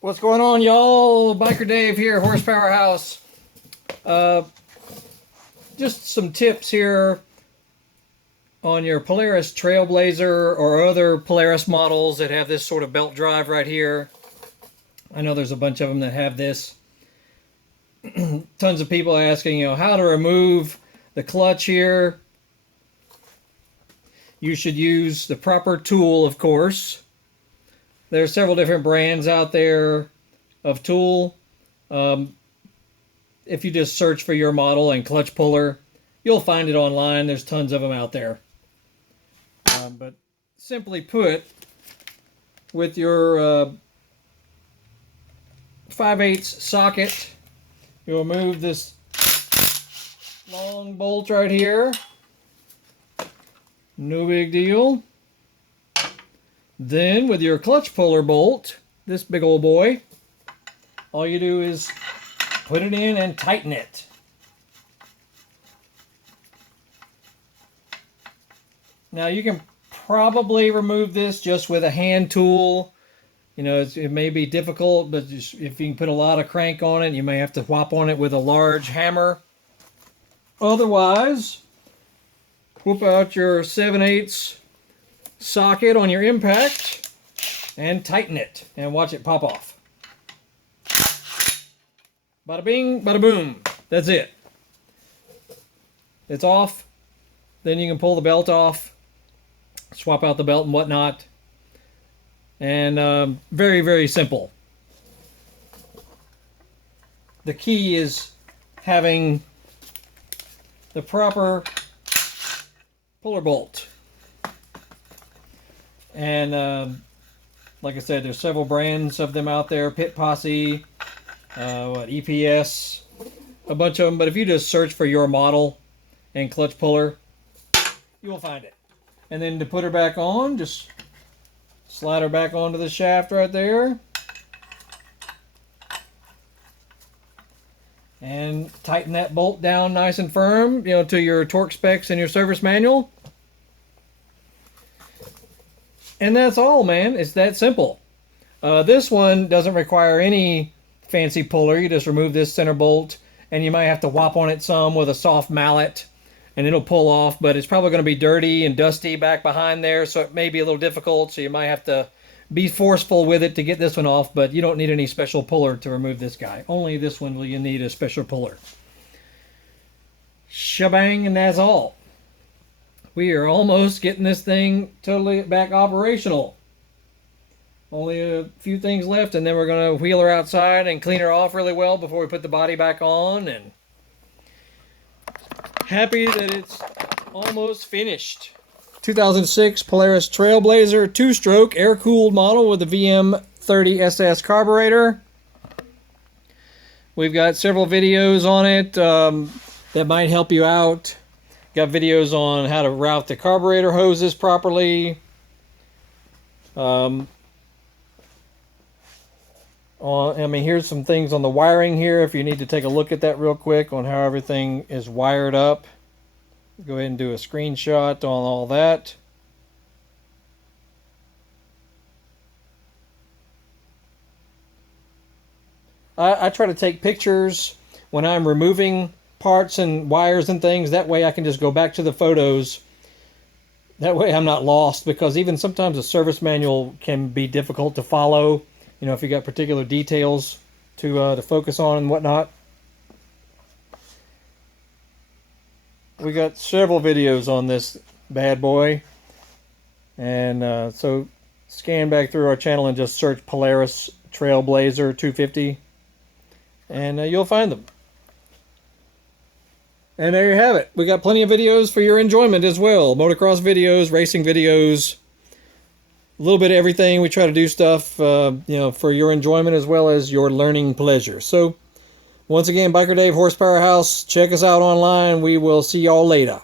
What's going on, y'all? Biker Dave here, Horsepower House. Just some tips here on your Polaris Trailblazer or other Polaris models that have this sort of belt drive right here. I know there's a bunch of them that have this. Tons of people asking, how to remove the clutch here. You should use the proper tool, of course. There are several different brands out there of tool. If you just search for your model and clutch puller, you'll find it online. There's tons of them out there. But simply put, with your 5/8 socket, you'll remove this long bolt right here. No big deal. Then with your clutch puller bolt, this big old boy, all you do is put it in and tighten it. Now you can probably remove this just with a hand tool. It may be difficult, but if you can put a lot of crank on it, you may have to whop on it with a large hammer. Otherwise, whoop out your 7/8 socket on your impact and tighten it and watch it pop off. Bada bing, bada boom. That's it. It's off. Then you can pull the belt off, swap out the belt and whatnot. And very, very simple. The key is having the proper puller bolt. And like I said, there's several brands of them out there. Pit Posse, EPS, a bunch of them. But if you just search for your model and clutch puller, you will find it. And then to put her back on, just slide her back onto the shaft right there. And tighten that bolt down nice and firm, to your torque specs and your service manual. And that's all, man. It's that simple. This one doesn't require any fancy puller. You just remove this center bolt, and you might have to whop on it some with a soft mallet, and it'll pull off, but it's probably going to be dirty and dusty back behind there, so it may be a little difficult, so you might have to be forceful with it to get this one off, but you don't need any special puller to remove this guy. Only this one will you need a special puller. Shebang, and that's all. We are almost getting this thing totally back operational. Only a few things left, and then we're going to wheel her outside and clean her off really well before we put the body back on. And happy that it's almost finished. 2006 Polaris Trailblazer 2-stroke air-cooled model with the VM30SS carburetor. We've got several videos on it that might help you out. Got videos on how to route the carburetor hoses properly. Here's some things on the wiring here if you need to take a look at that real quick on how everything is wired up. Go ahead and do a screenshot on all that. I try to take pictures when I'm removing parts and wires and things. That way I can just go back to the photos. That way I'm not lost, because even sometimes a service manual can be difficult to follow. If you got particular details to focus on and whatnot. We got several videos on this bad boy. And so scan back through our channel and just search Polaris Trailblazer 250. And you'll find them. And there you have it. We got plenty of videos for your enjoyment as well. Motocross videos, racing videos, a little bit of everything. We try to do stuff, for your enjoyment as well as your learning pleasure. So, once again, Biker Dave, Horsepower House. Check us out online. We will see y'all later.